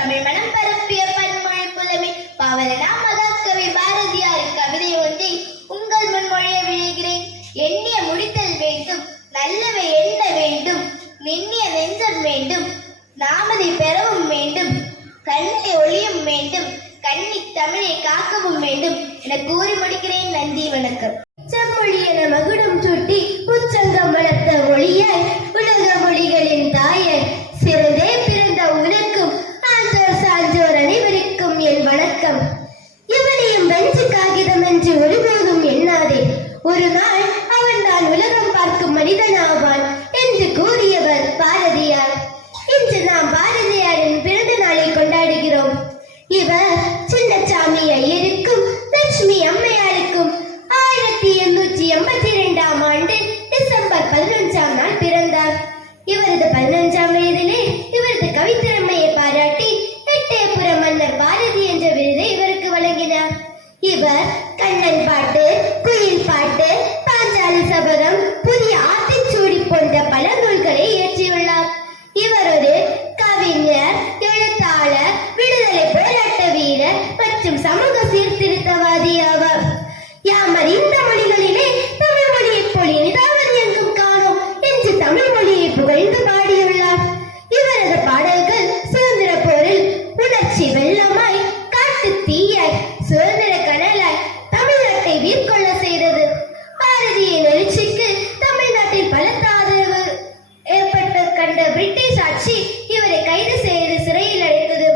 தமிழ் மனம் பரப்பிய பன்மொழி புலமை பாவலனா மகாகவி பாரதியார் கவிதை ஒன்றை உங்கள் முன்மொழிய விழுகிறேன். எண்ணிய முடித்தல் வேண்டும், நல்லவை எண்ண வேண்டும், நின்னிய நெஞ்சம் வேண்டும், நாமதை பெறவும் வேண்டும், கண்ணை ஒளியும் வேண்டும், கண்ணி தமிழை காக்கவும் வேண்டும் என கூறி முடிக்கிறேன். நன்றி, வணக்கம். செம்மொழி என மகுடம் சூட்டி உச்சங்கம் வளர்த்த ஒளியாய் உலக மொழிகளின் தாயாய் சிறந்தே பிறந்த உனக்கும் ஆன்றோர் சான்றோர் அனைவருக்கும் என் வணக்கம். இவனையும் வெஞ்சு காகிதம் என்று ஒருபோதும் எண்ணாதே. ஒரு நாள் அவன் தான் உலகம் பார்க்கும் மனிதனாவான் என்று கூறியவர் பாரதியார். இன்று நாம் பாரதியாரின் பிறந்த நாளை கொண்டாடுகிறோம். இவர் சின்னசாமி ஐயருக்கும் லட்சுமி அம்மையாருக்கும் 1882ஆம் ஆண்டு டிசம்பர் 11ஆம் நாள் பிறந்தார். இவரது 15ஆம் வயதிலே இவரது கவித்திறமையை பாராட்டி எட்டயபுர மன்னர் பாரதி என்ற விருதை இவருக்கு வழங்கினார். இவர் கண்ணன் பாட்டு, குயில் பாட்டு, பாஞ்சாலி சபதம், புதிய ஆத்திச்சூடி போன்ற பல நூல்களை இயற்றியுள்ளார். இவர் ஒரு கவிஞர், எழுத்தாளர், விடுதலை போராட்ட வீரர் மற்றும் சமூக சீர்திருத்தவாதி ஆவார். யாமர் இந்த மொழிகளிலே தமிழ் மொழியைப் போல் இனிதாவது எங்கும் காணோம் என்று தமிழ் மொழியை புகழ்ந்து பாடியுள்ளார். இவரது பாடல்கள் சுதந்திர போரில் உணர்ச்சி வெள்ளமாய், காட்டு தீயாய், சுதந்திர கனலாய் தமிழ்நாட்டை வீர்கொள்ள செய்தது. பாரதியின் எழுச்சிக்கு தமிழ்நாட்டில் பலத்த ஆதரவு ஏற்பட்டு கண்ட பிரிட்டிஷ் ஆட்சி இவரை கைது செய்து சிறையில் அடைத்தது.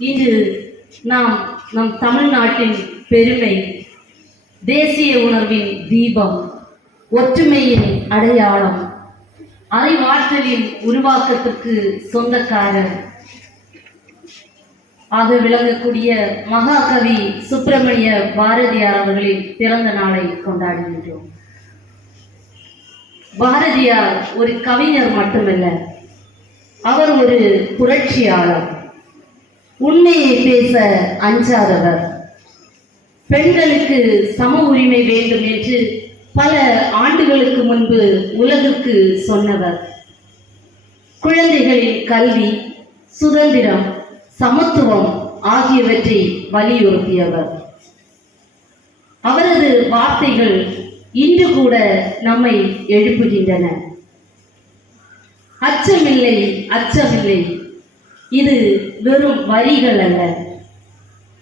இன்று நாம் நம் தமிழ்நாட்டின் பெருமை, தேசிய உணர்வின் தீபம், ஒற்றுமையின் அடையாளம், அறிவாற்றலின் உருவாக்கத்திற்கு சொந்தக்காரர் ஆக விளங்கக்கூடிய மகாகவி சுப்பிரமணிய பாரதியார் அவர்களின் பிறந்த நாளை கொண்டாடுகின்றோம். பாரதியார் ஒரு கவிஞர் மட்டுமல்ல, அவர் ஒரு புரட்சியாளர், உண்மையை பேச அஞ்சாதவர், பெண்களுக்கு சம உரிமை வேண்டும் என்று பல ஆண்டுகளுக்கு முன்பு உலகிற்கு சொன்னவர், குழந்தைகளின் கல்வி, சுதந்திரம், சமத்துவம் ஆகியவற்றை வலியுறுத்தியவர். அவரது வார்த்தைகள் இன்று கூட நம்மை எழுப்புகின்றன. அச்சமில்லை, அச்சமில்லை, இது வெறும் வரிகள் அல்ல,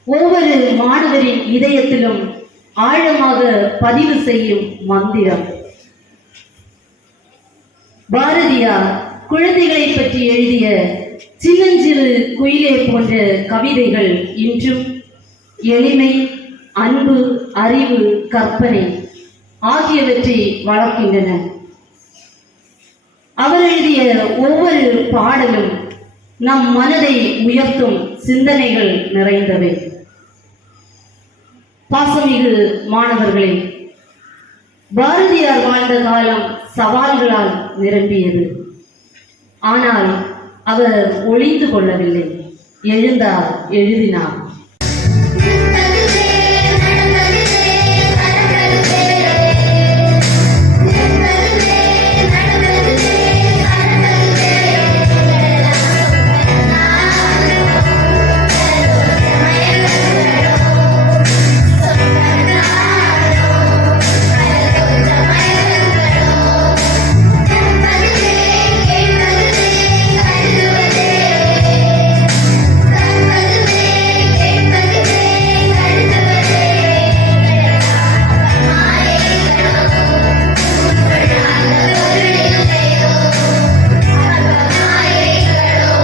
ஒவ்வொரு மாணவரின் இதயத்திலும் ஆழமாக பதிவு செய்யும் மந்திரம். பாரதியார் குழந்தைகளை பற்றி எழுதிய சின்னஞ்சிறு குயிலே போன்ற கவிதைகள் இன்றும் எளிமை, அன்பு, அறிவு, கற்பனை ஆகியவற்றை வளர்க்கின்றன. அவர் எழுதிய ஒவ்வொரு பாடலும் நம் மனதை உயர்த்தும் சிந்தனைகள் நிறைந்தவை. பாசமிகு மாணவர்களே, பாரதியார் வாழ்ந்த காலம் சவால்களால் நிரம்பியது. ஆனால் அவர் ஒளிந்து கொள்ளவில்லை, எழுந்தார், எழுதினார்.